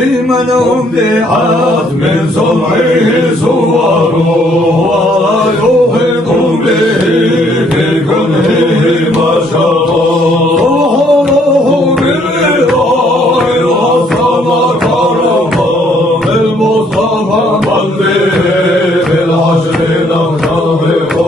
لمن أمدحت من صنعه صور ولا يحيط به في كنه بشر ظهوره بالرضا وصل كرما بالمصطفى من به في العشر نرتبط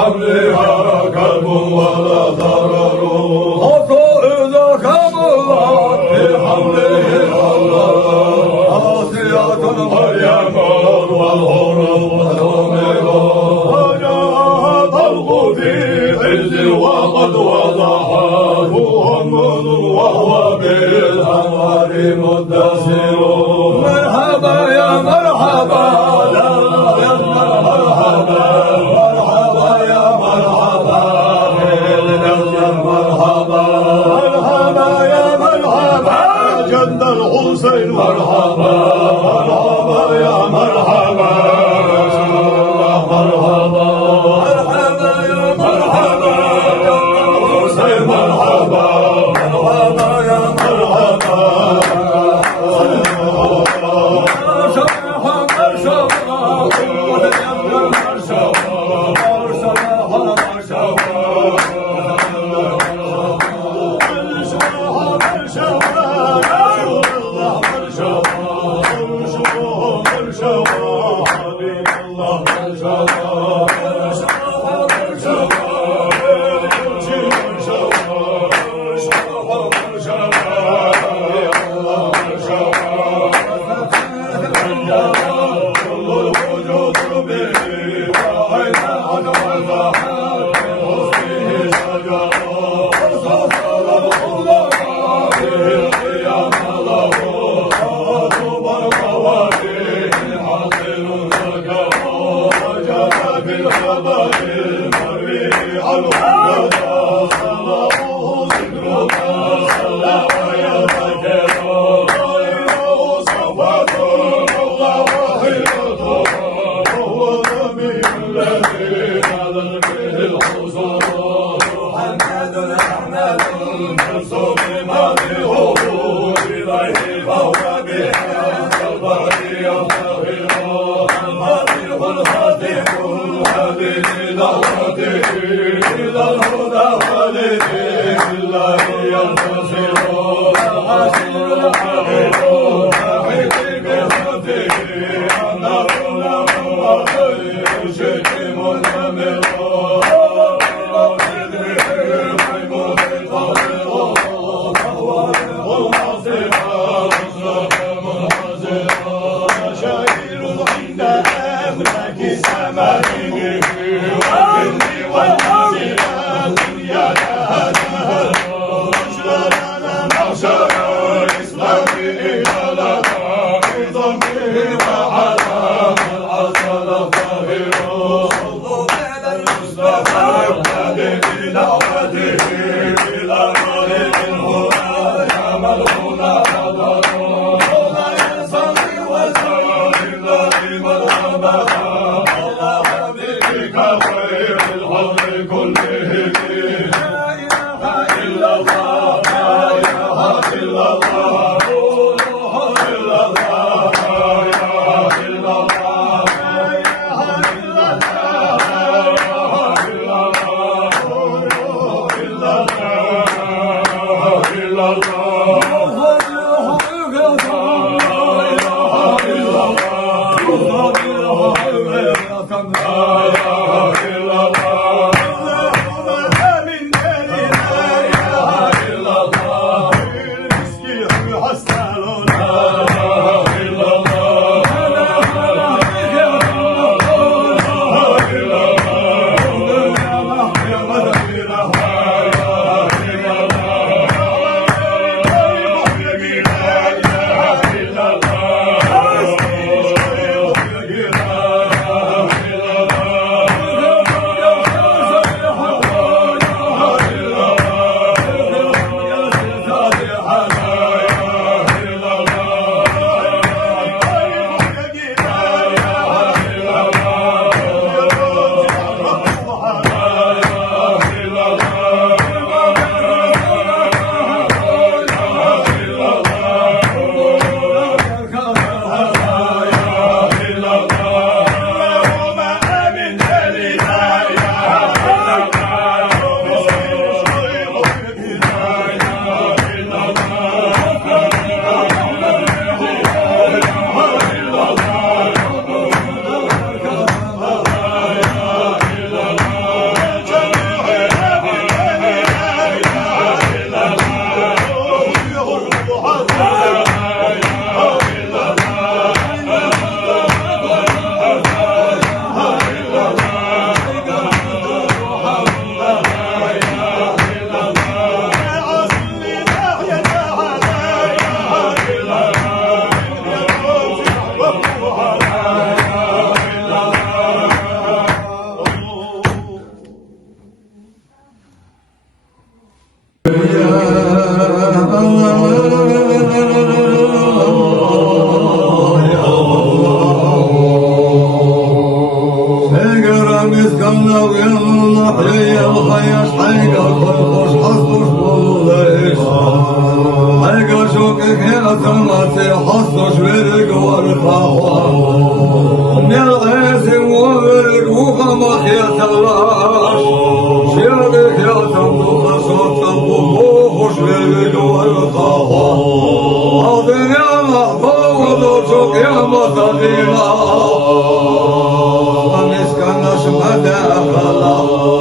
حملها كلب ولا ضرر إذا كملت بحمله الله آسية مريم والغر والأمر وجاء طلق في عز وقد وضحته هم وهو بالأنوار مدثر مرحبا يا مرحبا الحسين مرحبا مرحبا يا مرحبا مرحبا مرحبا يا مرحبا الحسين مرحبا مرحبا يا مرحبا الذي محمد به الحضور محمد أحمد مرسوم مدحه إليه فهو به البرد يفتخر الفاتح الخاتم الهادي لدعوته إلى الهدى ولدين الله ينتصر الحسين الحبيب الوحيد بخطه النبي محمد شتم الأمير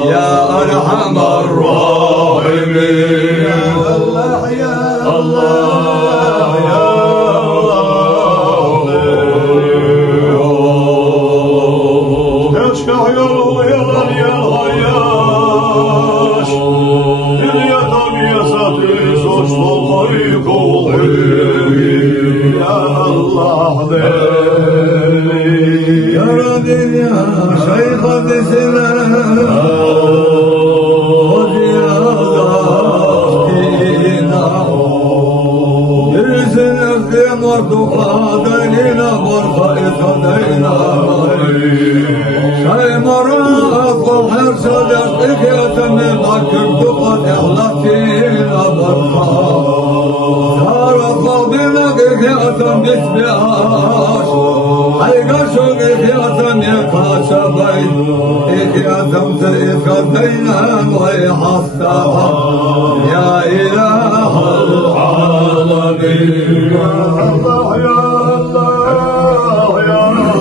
يا أرحم الراحمين الله يا الله يا الله تشكح يروح يظل يا الغياش اليتم يسطي سوش الطريق يا الله يا ربي يا شيخ السلام صدق إخية من مكر قد إخلتنا برخا سارق بنا إخية بسبعاش حيقشوا إخية يقاش بيت إخية سيخدينا ويحصها يا إله العالمين يا الله يا الله يا الله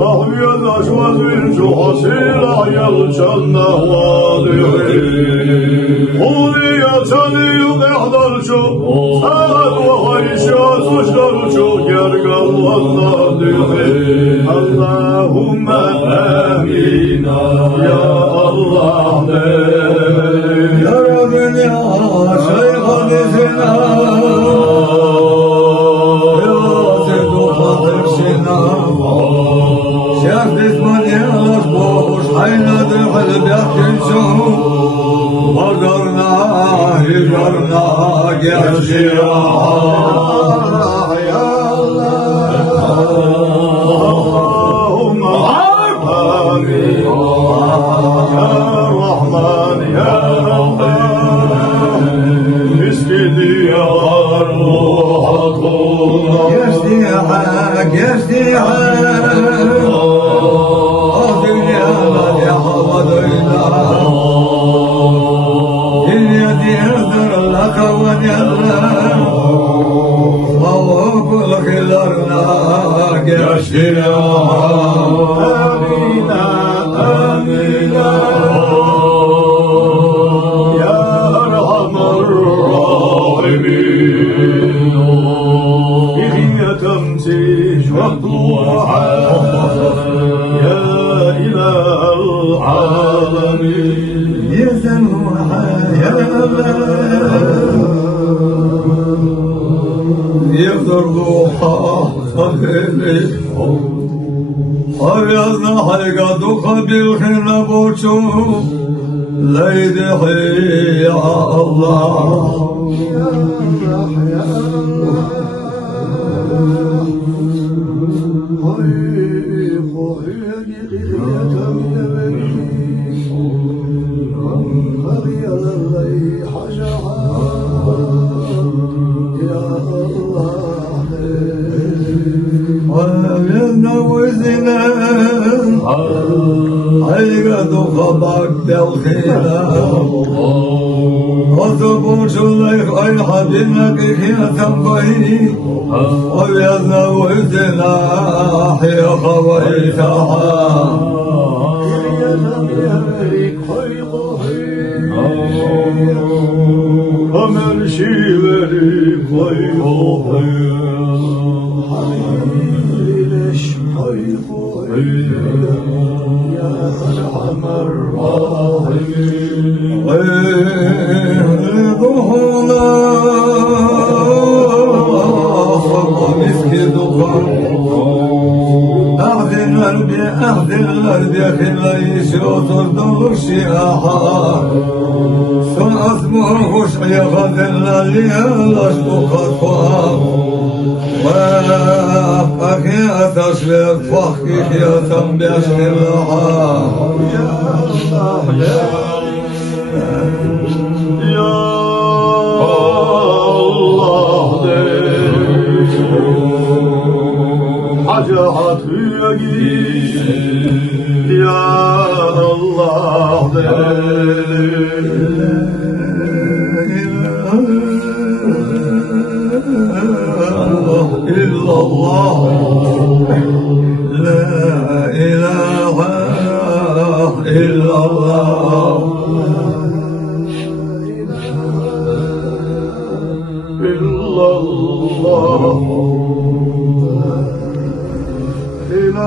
أهمية أشواز الجحسيلة يلجنة واضحين قولي يتني يحضر شو ساد وغيشا تشتر شو يرقى والناضحين اللهم آمين يا الله يا رب يا شيخ الإسلام شاف اسمه يصبح حين دخل بيحكي شوف وقرنا هجرنا قرشي يا اللهم آمين يا رحمن يا مسكدي يا روحك يشتيحك يشتيحك آمين آمين يا أرحم الراحمين إذن تمسيش والضحى يا إله العالمين يا سموحة يا يفضل ضحى صغيري أبيضنا حقدك بالخير بوشو ليدحي يا الله يا الله يا خباك بالخلاف وصبور شليخ أي حبيبك يا تنبهي وبيضنا وزنا يا خويتها أمرشي بريك ويوحي حبيبي ليش ويوحي يا أرحم الراحمين ضحونا مسكي دخان أحزن قلبي أحزن قلبي خلي شوطر دوشي أحار سن أسمه خوش يا غزل لي أشبك أطفال أخي أتشبك فخي يا تنبيش الرحام يا الله يا الله حاجات يا الله إلا الله لا إله إلا الله إلا الله إله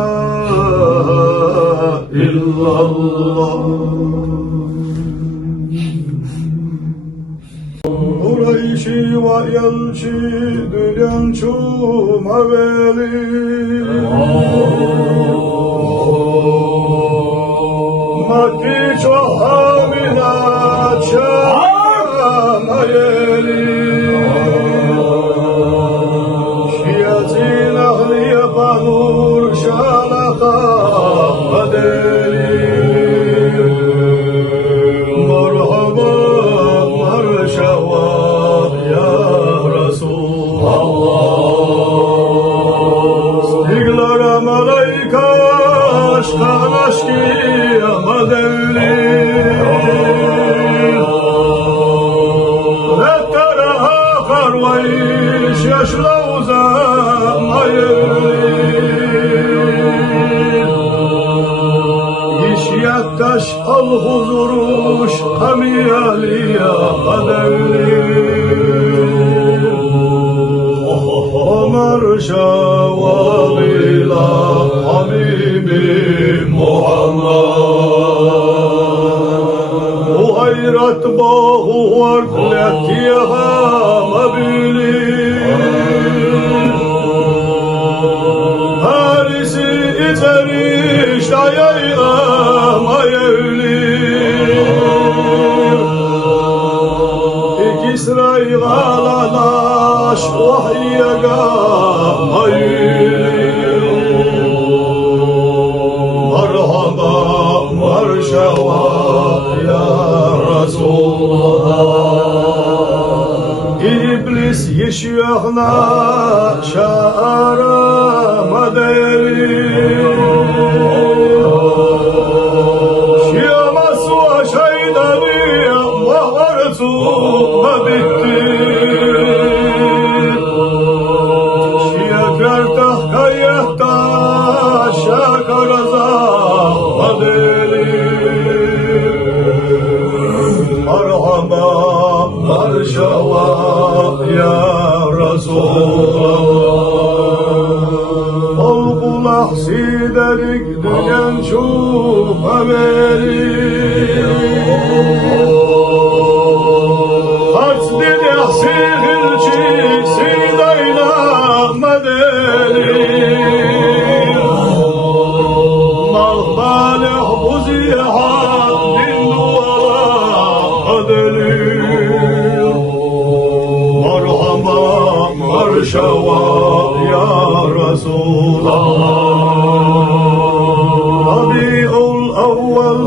إلا الله Kureyşi ve yelçi dünyan çuma veli Makki çohamina çama yeli Şiyatin ahliye banur şah tara malayka aşkan aşkı ama devli ve tara akar vayış yaşla uzam ayevli iş yattaş al huzuruş kamiyali ama devli Ömer şevabila Habibi Muhammed Bu hayrat bahu varklet yaha mabili Harisi içeriş dayayam ayevli İkisray galalaş vahiyega Merhaba marşava ya Resulallah İblis yeşyahna şara maderi Şiyamas ve şeydani vahvarsu bitti Şiyakar tahkayahta şakaraza madeli Merhaba marşava ya Resulallah Ol kulak siderik dügen şu haberi Harç dedek sihirçi sidayla medeli Malbalih bu zihan din duvara adeli Merhaba marşava ya Resulallah Rabi'ul evvel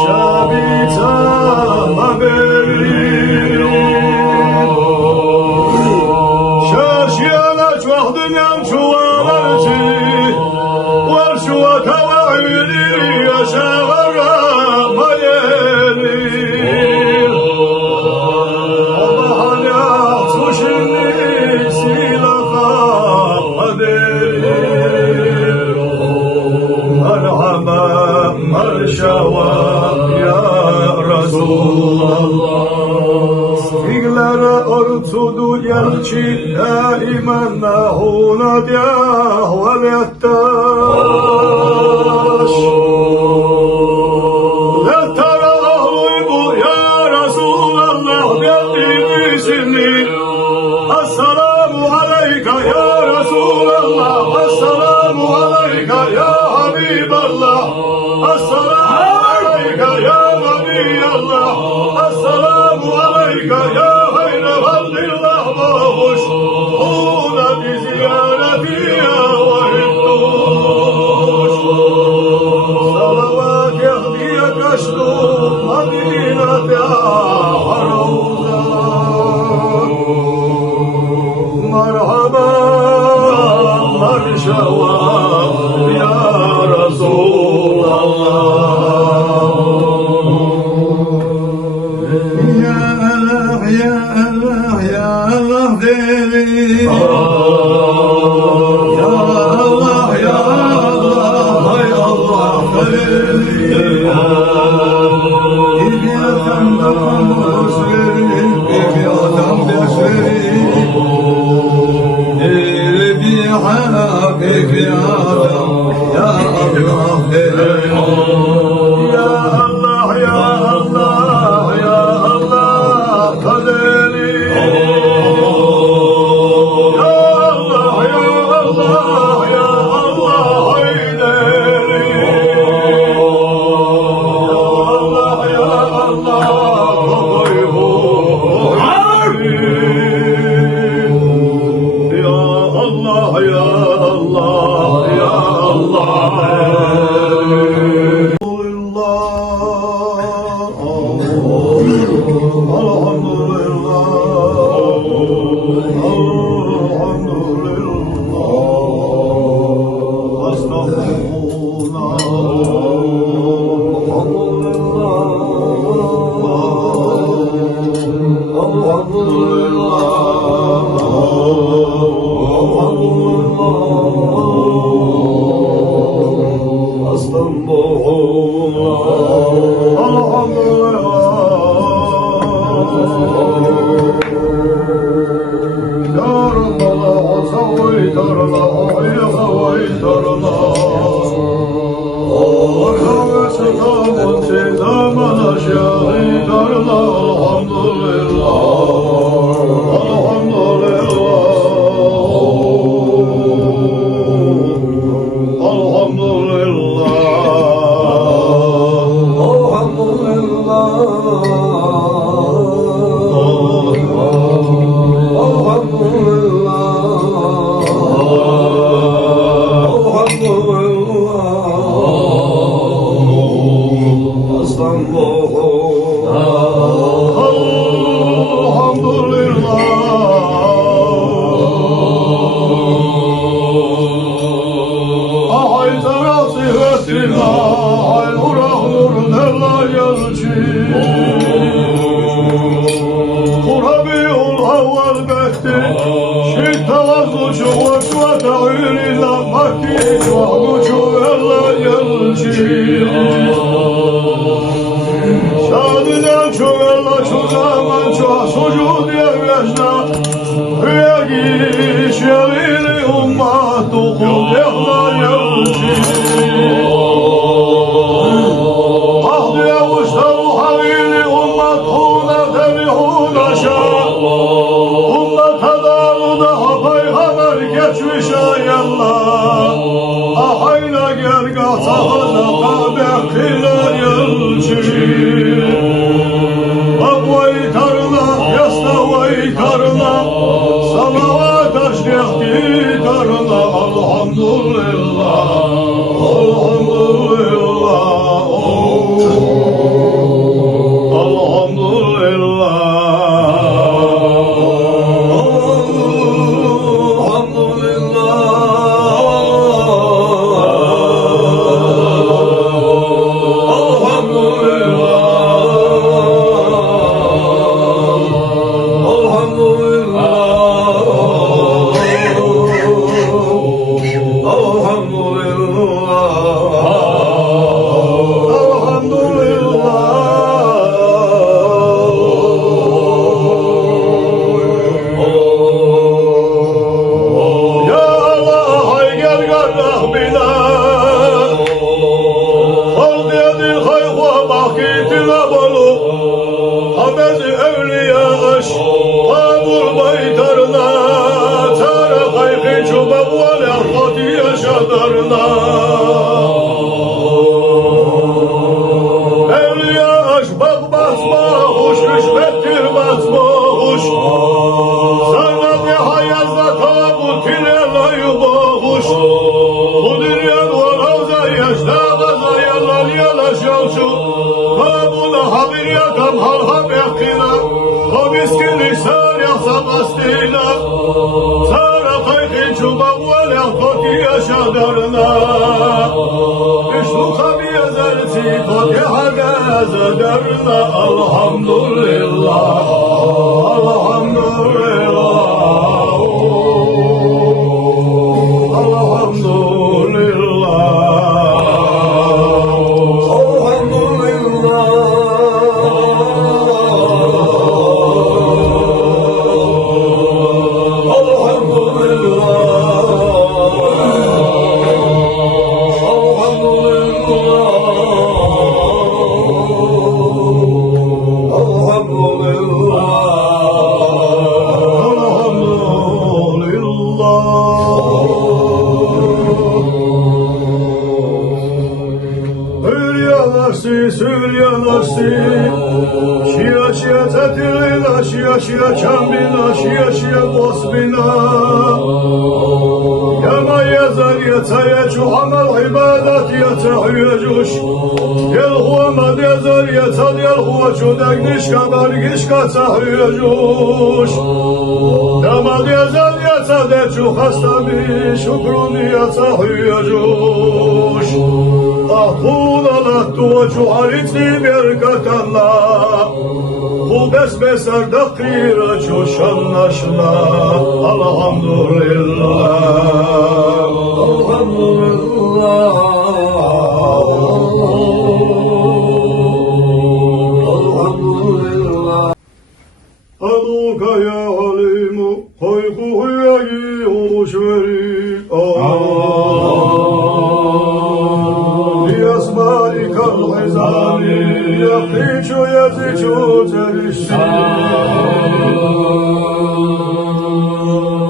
şabita haberi Şaşiyana çoğdunyan çuvalarcı Var şu atavayri yaşavara mayeli Allah'a tuşini silaha adeli Merhaba marşava ya Resulallah Figlere ortudu yelçi daimen nahuna diyah velettaş Lettara ahlubu ya Resulallah geldiğini şimdi Esselamu aleyka ya Resulallah Esselamu aleyka ya Habiballah Esselamu aleyka ya Nabiyallah Esselamu aleyka ya hayre valdillah bahuş Ona biziyareti ya vahidduş Salavat yahdiye kaçtu Madina'da haravza Merhaba marşava ya Resulallah Ya Allah ya Allah ya Allah deli Ya Allah ya Allah hay Allah deli Bir adam da kamus verir Bir adam beş verir Bir habib ya adam ya Allah deli Ya Allah ya Allah ya Allah kaderi Ya Allah ya Allah ya Allah hayderi Ya Allah ya Allah koyhu Ya Allah ya Allah ya Allah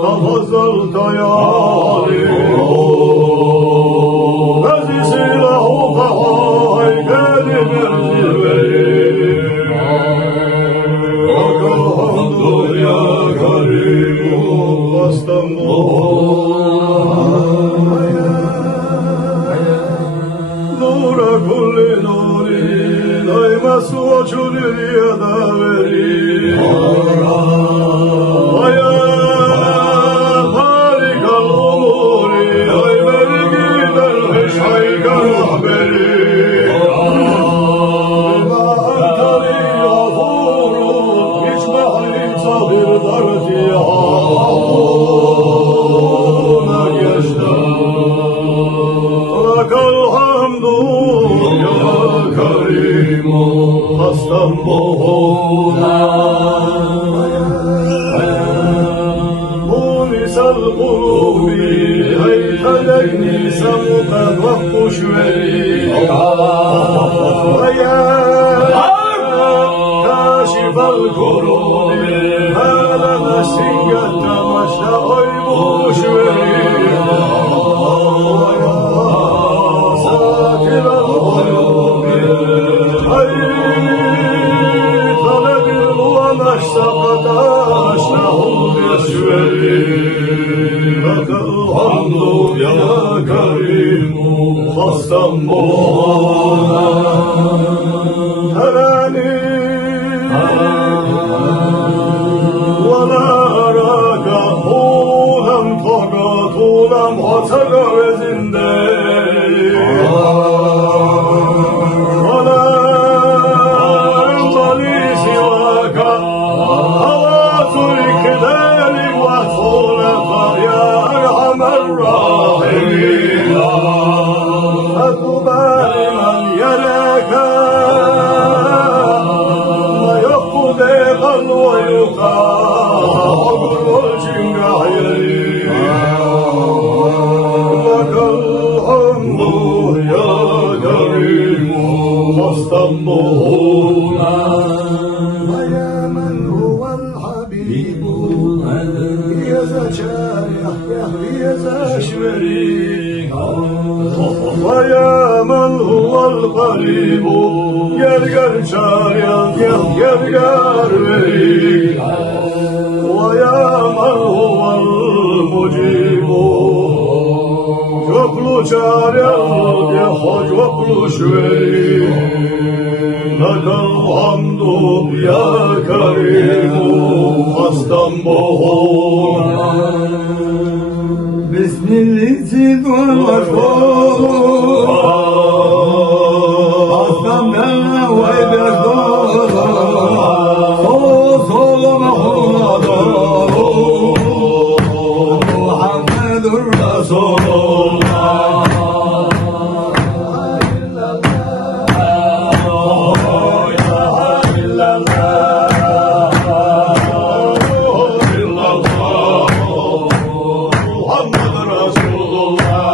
Hafızlar dayali, şu dünyada verir. Aya harikal umuri, ay beri gider hiç haykal haberi. Antari yağfurun, hiç mehlim sabir darti yağfuruna geçtim. Lakal hamdu ya karimu, hastam boğuna. Munisal kulubi, ey felek nisam mukaddaf veri. كاشف الكروب هذا مسيقة تمشى عيبوش ساكر الغيوب حيث لدل ومشتقت أشنه بأشوري لك الحمد يا كريم فاستنبونا ولا أراك طولا طغى طولا وتغى وزندي ولا ينبغي سواك هوات الكلال وطولك يا أرحم الراحمين فطوبى لمن يراك ويا من هو الحبيب يا زكايا يا زاشمري ويا من هو القريب يرجع شاريا يرجع ريك ويا من هو المجيب يقلو شاريا يخرج وقلو شوي لك الحمد يا كريم فاستنبهونا بسم الله والرسول أصدمنا وإبرزنا صوص محمد محمد رسول الله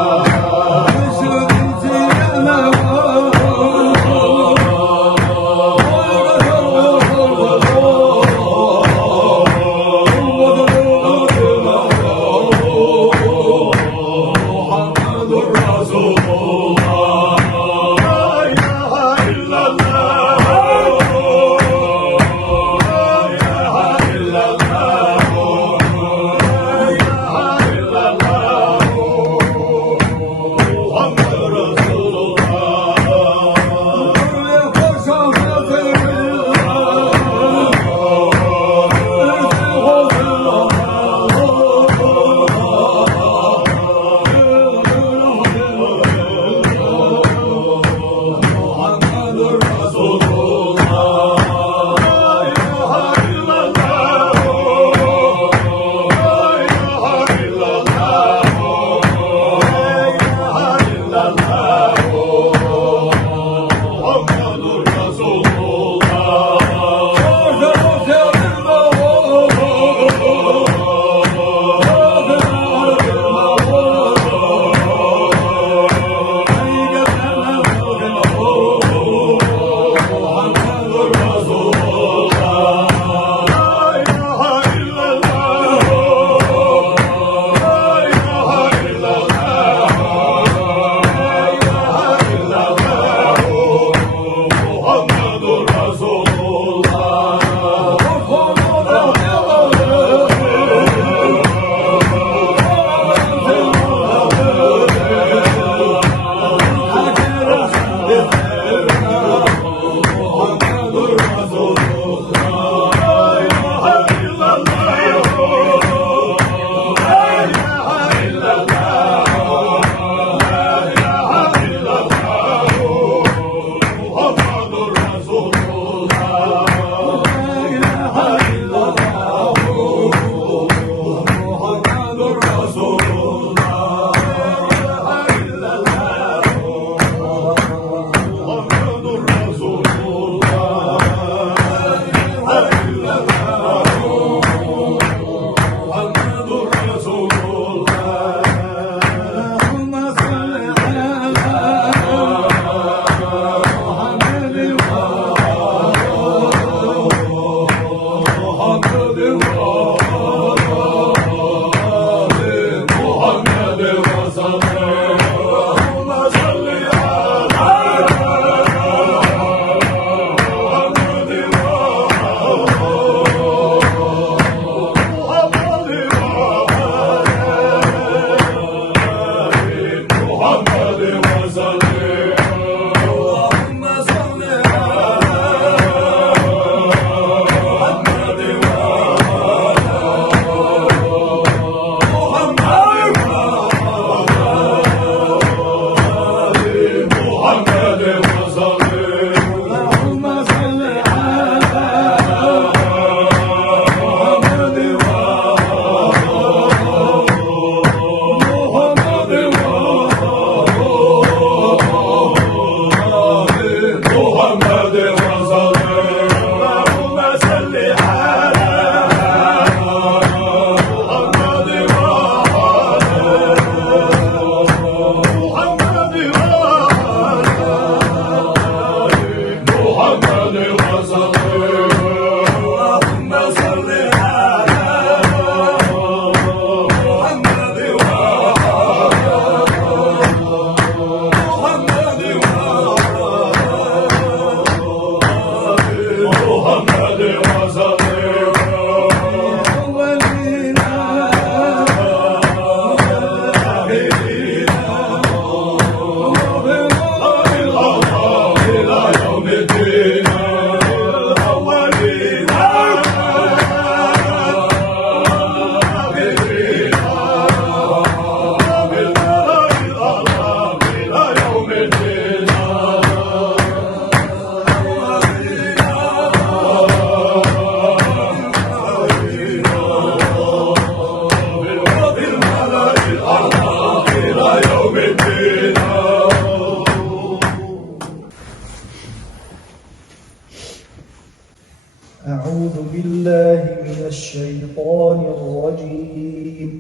أعوذ بالله من الشيطان الرجيم.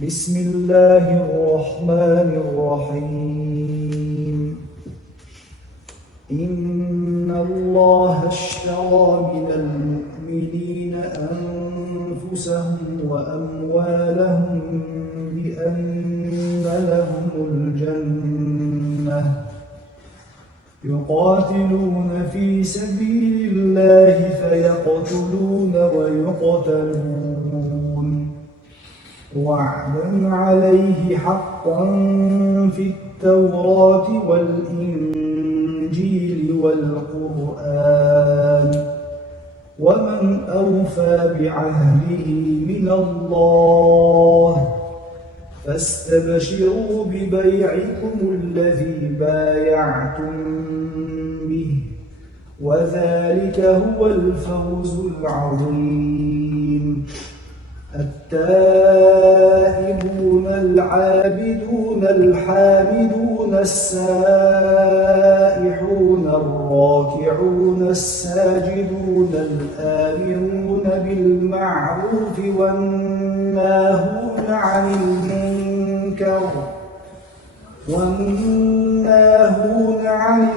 بسم الله الرحمن الرحيم. إن الله اشترى من المؤمنين أنفسهم وأموالهم بأن لهم الجنة يقاتلون في سبيل الله فيقتلون ويقتلون وعدا عليه حقا في التوراة والإنجيل والقرآن ومن أوفى بعهده من الله فاستبشروا ببيعكم الذي بايعتم به وذلك هو الفوز العظيم. التائبون العابدون الحامدون السائحون الراكعون الساجدون الآمرون بالمعروف والناهون عن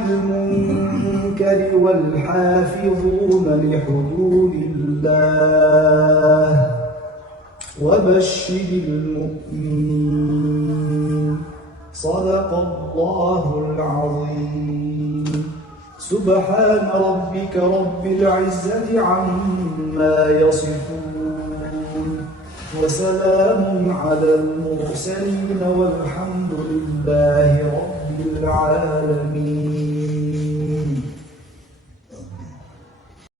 المنكر والحافظون لحدود الله وبشر المؤمنين. صدق الله العظيم. سبحان ربك رب العزة عما يصفون وسلام على المرسلين والحمد لله رب